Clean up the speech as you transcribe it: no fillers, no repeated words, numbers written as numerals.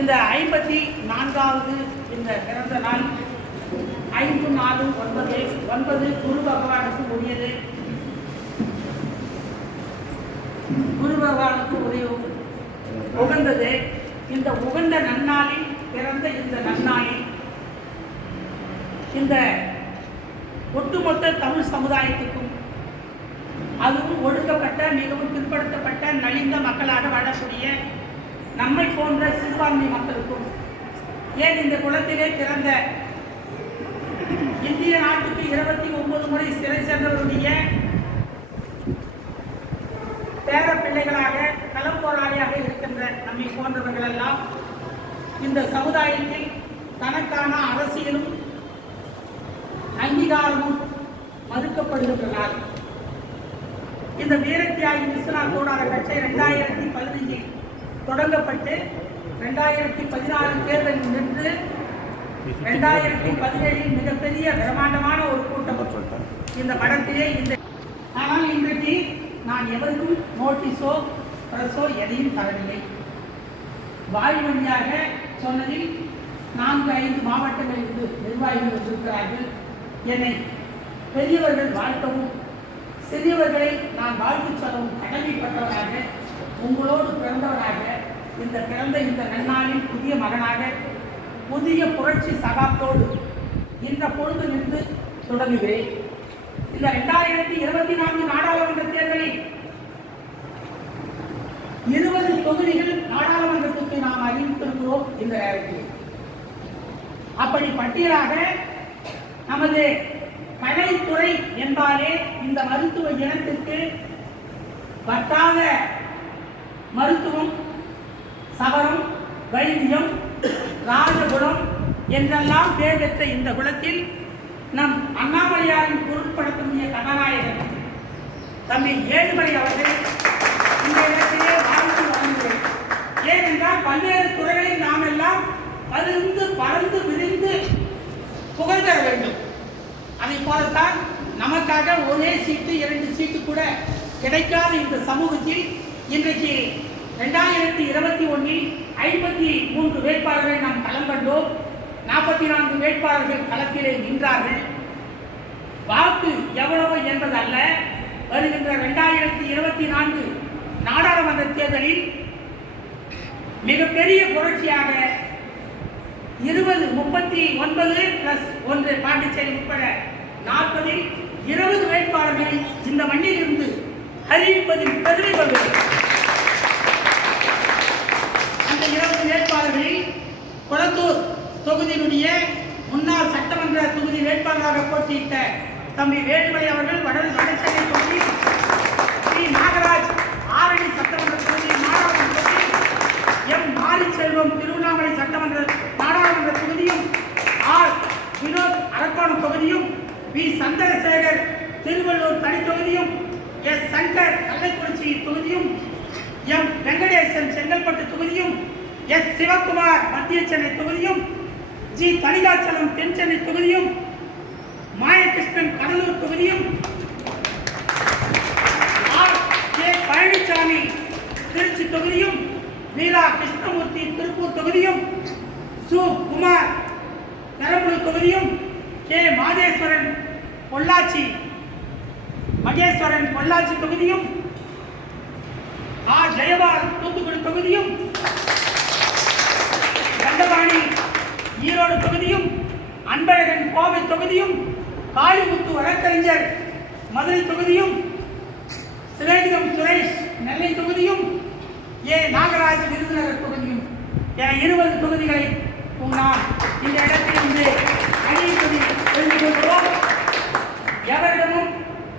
இந்த 54வது இந்த பிறந்த நாள் 5/4/9 குரு பகவானுக்கு உரியது. குரு பகவானுக்கு உகந்தது. இந்த உகந்த நன்னாளில் பிறந்த இந்த நன்னாளில் இந்த ஒட்டுமொத்த தமிழ் சமுதாயத்துக்கும், அதுவும் ஒடுக்கப்பட்ட மிகவும் பிற்படுத்தப்பட்ட நலிந்த மக்களாக வாழக்கூடிய நம்மை போன்ற சிறுபான்மை மக்களுக்கும், ஏன் இந்த குலத்திலே பிறந்த இந்திய நாட்டுக்கு 29 முறை சிறை சென்றவருடைய பேர பிள்ளைகளாக களம் போராளியாக இருக்கின்ற நம்மை போன்றவர்கள் எல்லாம் இந்த சமுதாயத்தில் தனக்கான அரசியலும் அங்கீகாரமும் மறுக்கப்படுகின்றனர். இந்த வீரத்தியாகி விஸ்வநாத் கோடார கட்சி 2015 தொடங்கப்பட்டு 2016 தேர்தலில் நின்று 2017 மிகப்பெரிய பிரமாண்டமான ஒரு கூட்டம் இந்த மடத்திலே. ஆனால் இன்றைக்கு நான் எவருக்கும் நோட்டீஸோ பிரஸோ எதையும் தரவில்லை. வாய் வழியாக சொன்னதில் 4-5 மாவட்டங்களிலிருந்து நிர்வாகிகள் இருக்கிறார்கள். என்னை பெரியவர்கள் வாழ்த்தவும் சிறியவர்களை நான் வாழ்த்து சொல்லவும் கடமைப்பட்டவராக, உங்களோடு பிறந்தவராக, இந்த நன்னாளில் புதிய மகனாக, புதிய புரட்சி சகாப்தோடு இந்த பொழுது நின்று தொடங்குகிறேன். இந்த 2024 நாடாளுமன்ற தேர்தலில் 20 தொகுதிகள் நாடாளுமன்றத்துக்கு நாம் அறிவித்திருக்கிறோம். இந்த நேரத்தில் அப்படி பட்டியலாக நமது கலைத்துறை என்பாலே இந்த மருத்துவ இனத்திற்கு வட்டாத மருத்துவம், சவரம், வைத்தியம், ராஜகுலம் என்றெல்லாம் பேர் பெற்ற இந்த குலத்தில் நம் அண்ணாமலையாரின் பொருட்படுத்திய கதாநாயகன் தம்பி ஏழுமலை அவர்கள் இந்த இடத்திலே வாழ்த்து வழங்குகிறேன். ஏனென்றால் பல்வேறு துறைகளில் நாம் எல்லாம் பறந்து விரிந்து புகழ் பெற வேண்டும். அதை போலத்தான் நமக்காக ஒரே சீட்டு 2 சீட்டு கூட கிடைக்காத இந்த சமூகத்தில் இன்றைக்கு 2021 53 வேட்பாளர்களை நாம் களம் கண்டோம். 44 வேட்பாளர்கள் களத்திலே நின்றார்கள். வாக்கு எவ்வளவு என்பதல்ல, வருகின்ற 2024 நாடாளுமன்ற தேர்தலில் மிகப்பெரிய புரட்சியாக 39+1 பாண்டிச்சேரி உட்பட 40 20 வேட்பாளர்களை இந்த மண்ணில் இருந்து அறிவிப்பதில் பெருமை கொள்கிறேன். அந்த 20 வேட்பாளர்களில் கொளத்தூர் தொகுதியினுடைய முன்னாள் சட்டமன்ற தொகுதி வேட்பாளராக போட்டியிட்ட தம்பி வேலுமலை அவர்கள் வடசென்னை தொகுதி, ஸ்ரீ நாகராஜ் ஆரணி சட்டமன்ற தொகுதி நாடாளுமன்ற தொகுதி, எம் மாரிச்செல்வம் திருவண்ணாமலை சட்டமன்ற நாடாளுமன்ற தொகுதியும், ஆர் வினோத் அரக்கோணம் தொகுதியும், வி சந்திரசேகர் திருவள்ளூர் தனி தொகுதியும், எஸ் சங்கர் கள்ளக்குறிச்சி தொகுதியும், எம் வெங்கடேசன் செங்கல்பட்டு தொகுதியும், எஸ் சிவகுமார் மத்திய சென்னை தொகுதியும், ஜி தனிகாச்சலம் தென் சென்னை தொகுதியும், மாயகிருஷ்ணன் கடலூர் தொகுதியும், ஆர் கே பழனிசாமி திருச்சி தொகுதியும், மீரா கிருஷ்ணமூர்த்தி திருப்பூர் தொகுதியும், சு குமார் பெரம்பலூர் தொகுதியும், கே மகேஸ்வரன் பொள்ளாச்சி தொகுதியும், ஆர் ஜெயபால் தூத்துக்குடி தொகுதியும், கண்டபாணி ஈரோடு தொகுதியும், அன்பழகன் கோவை தொகுதியும், காளிமுத்து வழக்கறிஞர் மதுரை தொகுதியும், சிநேகிதம் சுரேஷ் நெல்லை தொகுதியும், ஏ நாகராஜ் விருதுநகர் தொகுதியும் என 20 தொகுதிகளை